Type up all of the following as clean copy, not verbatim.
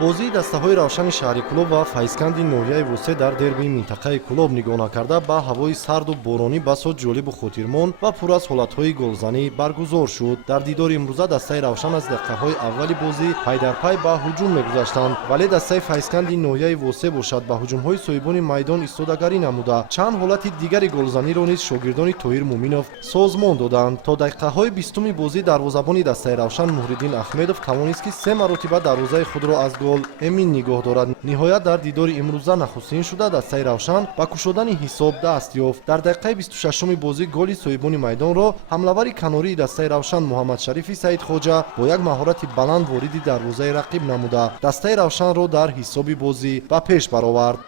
бозии дастаҳои равшани шаҳри Кӯлоб ва Файзканди ноҳияи Вусе дар дербии минтақаи Кӯлоб нигоҳ накарда ба ҳавои сарду боронӣ басо ҷолибу хотирмон ва пур аз ҳолатҳои голзанӣ баргузор шуд. Дар дидори имрӯза дастаи равшан аз дақиқаҳои аввали бозӣ пайдарпай ба ҳуҷум мегузаштанд, вале дастаи Файзканди ноҳияи Вусе бошад ба ҳуҷумҳои соҳибони майдон истодагарӣ намуда чанд ҳолати дигари голзаниро низ шогирдони Тоҳир Муминов созмон доданд. То дақиқаҳои 20-уми бозӣ дарвозабони дастаи равшан Муҳриддин Ахмедов тавонист ки 3 маротиба дарвозаи худро аз гол эмин нигоҳ дорад. ниҳоят дар дидори имрӯза нахустин шуда дастаи равшан ба кушодани ҳисоб даст ёфт. Дар дақиқаи 26-уми бозӣ голи соҳибони майдонро ҳамлавари канории дастаи равшан Муҳаммадшарифи Саидхоҷа бо як маҳорати баланд вориди дарвозаи рақиб намуда дастаи равшанро дар ҳисоби бозӣ ба пеш баровард.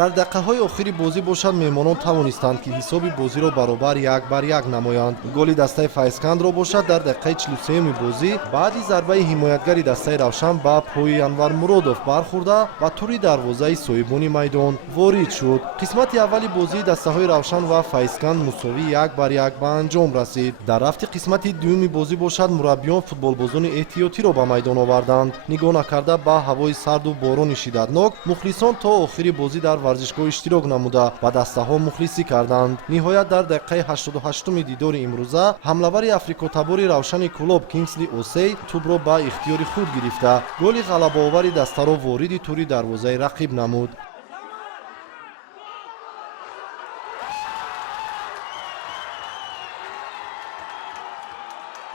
дар дақиқаҳои охири бозӣ бошад меҳмонон тавонистанд ки ҳисоби бозиро баробар 1-1 намоянд. голи дастаи Файзкандро бошад дар дақиқаи 43-уми бозӣ баъди зарбаи ҳимоятгари дастаи равшан ба пои Анвар Муродов бархӯрда ба тури дарвозаи соҳибони майдон ворид шуд. қисмати аввали бозии дастаҳои равшан ва Файзканд мусовӣ 1-1 ба анҷом расид. дар рафти қисмати дуюми бозӣ бошад мураббиён футболбозони эҳтиётиро ба майдон оварданд. нигоҳ накарда ба ҳавои сарду борони шиддатнок мухлисон то охири бозӣ дар варзишгоҳ иштирок намуда ба дастаҳо мухлисӣ карданд. ниҳоят дар дақиқаи 88-уми дидори имрӯза ҳамлавари африкотабори равшани Кӯлоб Кингсли Осей тӯбро ба ихтиёри худ гирифта голи ғалабаовари дастаро вориди тури дарвозаи рақиб намуд.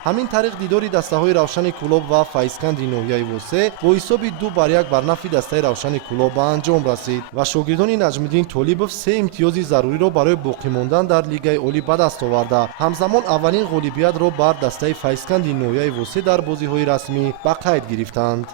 ҳамин тариқ дидори дастаҳои равшани Кӯлоб ва Файзканди ноҳияи Вусе бо ҳисоби 2-1 бар нафъи дастаи равшани Кӯлоб ба анҷом расид ва шогирдони Наҷмиддин Толибов 3 имтиёзи заруриро барои боқӣ мондан дар Лигаи олӣ ба даст оварда ҳамзамон аввалин ғолибиятро бар дастаи Файзканди ноҳияи Вусе дар бозиҳои расмӣ ба қайд гирифтанд.